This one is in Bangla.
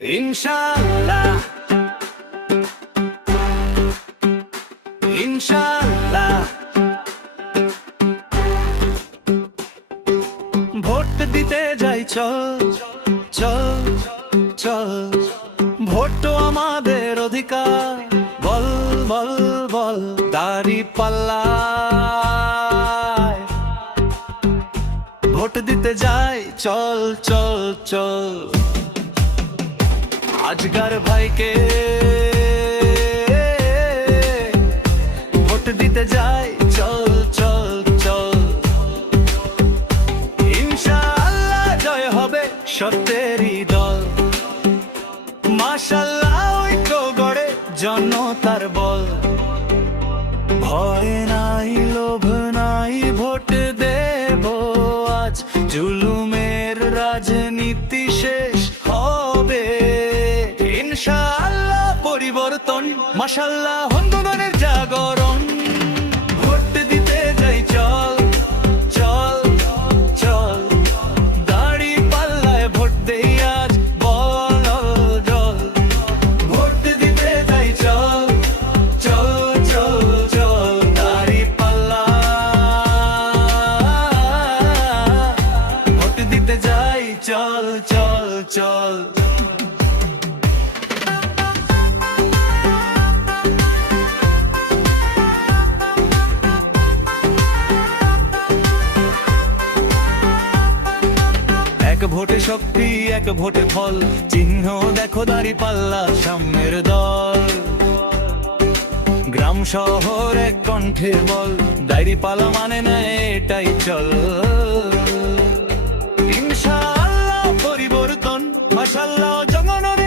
ইনশাআল্লাহ ইনশাআল্লাহ ভোট দিতে যাই চল চল চল, ভোট তো আমাদের অধিকার, বল বল বল দাঁড়িপাল্লায় ভোট দিতে যাই চল চল চল। আজগার ভাইকে ভোট দিতে যাই চল চল চল। ইনশাআল্লাহ জয় হবে সত্যেরই দল, মাশাআল্লাহ ঐক্য গড়ে জনতার বল। ভয় নাই লোভ নাই ভোট দেব আজ, জুলুমের রাজনীতি শেষ হবে ইনশাআল্লাহ। পরিবর্তন মাশাআল্লাহ হন্দনের জাগরণ, ভোট দিতে যাই চল চল চল। দাঁড়িপাল্লায় ভোট দেই আজ বল জল, ভোট দিতে যাই চল চল চল চল। দাঁড়িপাল্লা ভোট দিতে যাই চল চল চল। এক ভোটে শক্তি এক ভোটে ফল, চিহ্ন দেখো দাঁড়িপাল্লা সামনের দল। গ্রাম শহর এক কণ্ঠে বল, দাঁড়িপাল্লা মানে না এটাই চল। ইনশাআল্লাহ পরিবর্তন মাশাআল্লাহ জনগণ